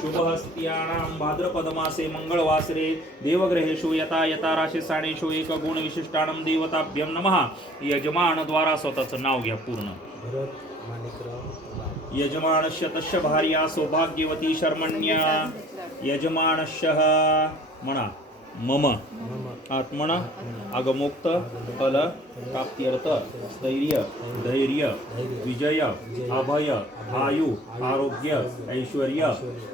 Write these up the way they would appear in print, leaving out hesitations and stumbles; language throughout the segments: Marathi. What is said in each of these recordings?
शुभहस्त्यानां भाद्रपदमासे मंगळवासरे देवग्रहेषु यथा यथा राशिसाणेषु एक गुण विशिष्टानं देवताभ्यं नमः. यजमान द्वारा स्वतःचं नाव घ्या पूर्ण. यजमानस्य तस्य भार्या सौभाग्यवती शर्मण्या. यजमानस्य म्हणा मम आत्मन अगमोक्त फल प्राप्त्यर्थ स्थैर्य धैर्य विजय अभय आयु आरोग्य ऐश्वर्य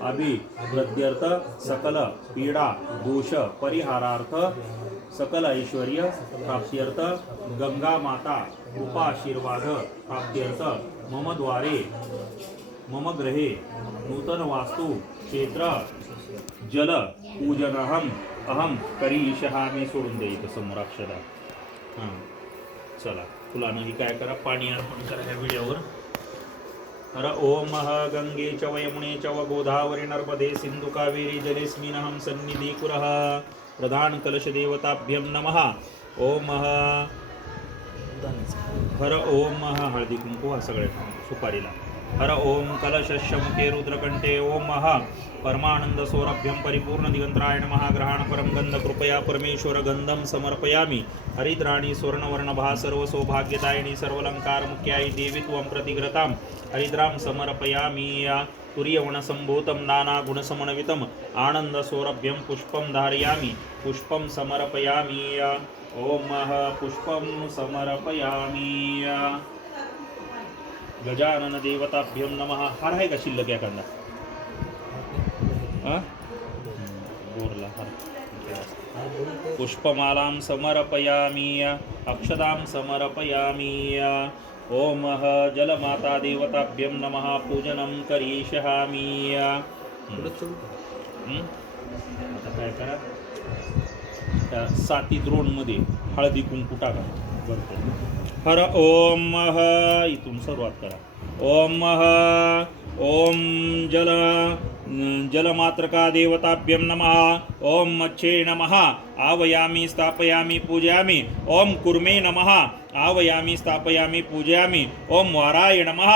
अभिवृद्ध्यर्थ सकल पीडा दोष परिहारार्थ सकल ऐश्वर्य प्राप्त्यर्थ गंगा माता कृपाशीर्वाद प्राप्त्यर्थ मम द्वारे मम गृहे नूतन वास्तु क्षेत्र जल पूजनहम अहम करीशहा. मी सोडून दे इथं समोर अक्षरा. हां चला फुलानं काय करा पाणी अर्पण करा ह्या व्हिडिओवर. हर ओम गंगे च यमुने च गोदावरी नर्मदे सिंधु कावेरी जलेस्मिनहं सन्निधि कुरः. प्रधान कलश देवताभ्यं नमः. ओम हर ओम हळदी कुंकू सगळे सुपारीला. हर ओम कलशस्य मुखे रुद्रकंठे. ओम परमानंद सौरभ्यं परिपूर्ण दिगंतराय नमः. ग्रहण परम गंध कृपया परमेश्वर गंधम समर्पयामि. हरिद्राणी स्वर्णवर्णभा सर्व सौभाग्यदायिनी सर्वलंकार मुख्यायी देवी त्वं प्रतिग्रतां हरिद्रां समर्पयामि. तुर्यवनसम्भूतं नानागुणसमन्वितम् आनंद सौरभ्यं पुष्पं धारयामि. पुष्पं समर्पयामि. ओम पुष्पं समर्पयामि. गजानन देवताभ्यं नमः. हार आहे का शिल्लक एखादा? बोरला हार. पुष्पमालां समर्पयामि. अक्षतां समर्पयामि. ओम जलमाता देवताभ्यं नमः. पूजनं करिष्यामि. आता काय करा त्या साती द्रोणमध्ये हळदी कुंकू टाका. हर ओम इथून सुरुवात करा. ओम ओम जलमात्रका देवताभ्यं नमः. ओम मच्छे नमः. आवयामि स्थापयामि पूजयामि. ओम कुर्मे नमः. आवयामि स्थापयामि पूजयामि. ओम वाराय नमः.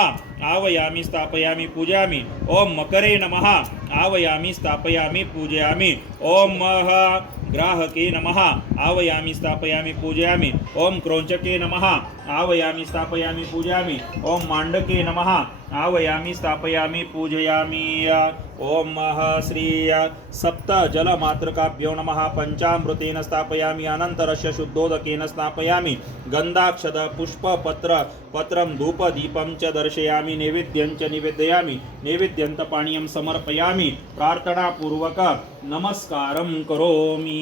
आवयामि स्थापयामि पूजयामि. ओम मकरे नमः. आवयामि स्थापयामि पूजयामि. ओम ग्राहके नमः. आवयामि स्थापयामि पूजयामि. ओम क्रौंचके नमः. आवयामि स्थापयामि पूजयामि. ओम मांडके नमः. आवयामि स्थापयामि पूजयामि. ओम श्री सप्त जलमात्रकाभ्यो नमः. पंचामृतेन स्थापयामि. अनन्तरस्य शुद्धोदकेन स्थापयामि. गन्धाक्षत पुष्प पत्र पत्रं धूप दीपं च दर्शयामि. नैवेद्यं च निवेदयामि. नैवेद्यन्त पानीयं समर्पयामि. प्रार्थनापूर्वक नमस्कारं करोमि.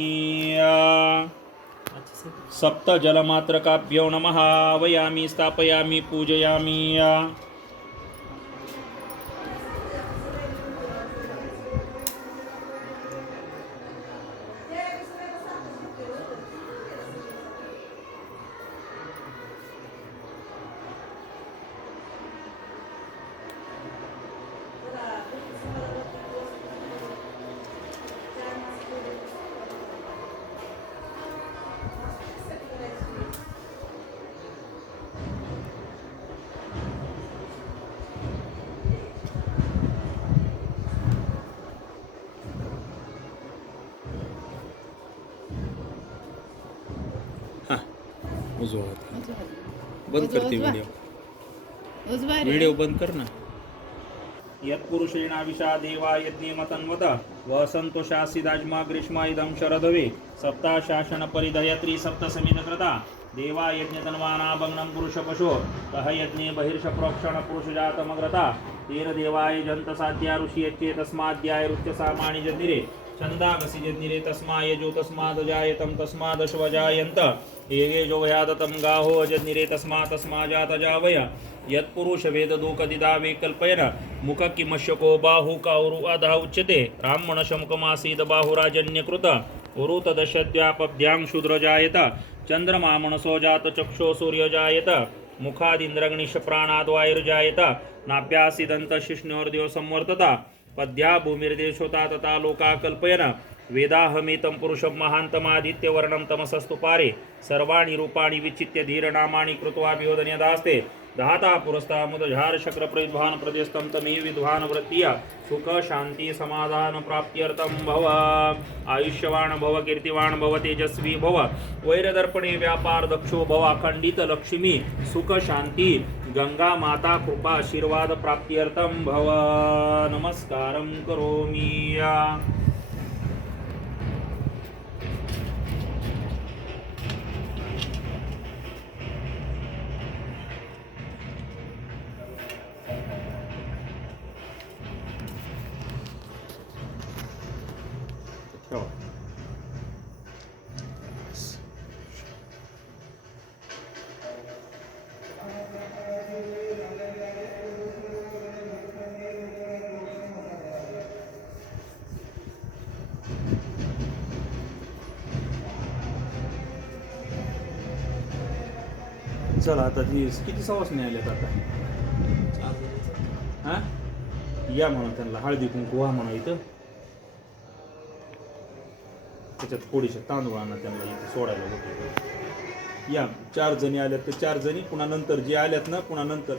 सप्त जलमात्रकाभ्यो नमः. आवयामि स्थापयामि पूजयामि. बंद करते व्हिडिओ बंद कर ना. यत्पुरुषेणाविषा देवा यज्ञे मतन्वत व संतोषासिदाज्मा ग्रीष्मा इदं शरदवे. सप्ता शासन परिधयत्री सप्तसमितकृता देवा यज्ञतन्वाना भग्नं पुरुषपशो. कह यज्ञे बहिर्ष प्रोक्षण पुरुषजातमग्रता. तेर देवाय जंत साध्या ऋषि यच्चे तस्माद्याय रुच्यसामानि जन्निरे. छंदागसि जन्निरे तस्माय जो तस्मादजायतं तस्मादश्वजायन्त. येगे जो वयादतं गाहो अजन्निरे तस्माजात जावय. यत्पुरुष वेददूकदिदा वे कल्पयन. मुख किमश्यको बाहु काउरु अधा उच्यते. ब्राह्मण शमुकमासीद बाहुराजन्यकृत. उरुतदशद्व्यापभ्यां शूद्र जायत. चंद्रमा मनसो जात चक्षो सूर्य जायत. मुखादिन्द्रगणिश प्राणाद्वायुर्जायत. नाभ्यासीदंत शिष्णोर्देव संवर्तता. पद्या भूमिर्देशोता तथा लोका कल्पयन. वेदाहमेतं पुरुषं महान्तमादित्यवर्णं तमसस्तु पारे. सर्वाणि रूपाणि विचित्य धीरनामानि कृत्वा विवदन्यदास्ते. धाता पुरस्तामुदझार शक्र प्रविद्वान प्रदेस्तम तमे विद्वान वृत्तिया सुख शांति समाधान प्राप्त्यर्थम भव आयुष्यवान भव कीर्तिवान भव तेजस्वी भव वैरदर्पणे व्यापार दक्षो भव अखंडित लक्ष्मी सुख शांति गंगा माता कृपा आशीर्वाद प्राप्त्यर्थम भव नमस्कारं करोमि। चला आता ती किती सवासणी आल्यात आता हा या म्हणा त्यांना हळदी कुंकू व्हा म्हणा इथं त्याच्यात थोडीशे तांदूळ आणा त्यांना इथं सोडायला होते या 4 जणी आल्यात तर 4 जणी पुन्हा नंतर जे आल्यात ना पुन्हा नंतर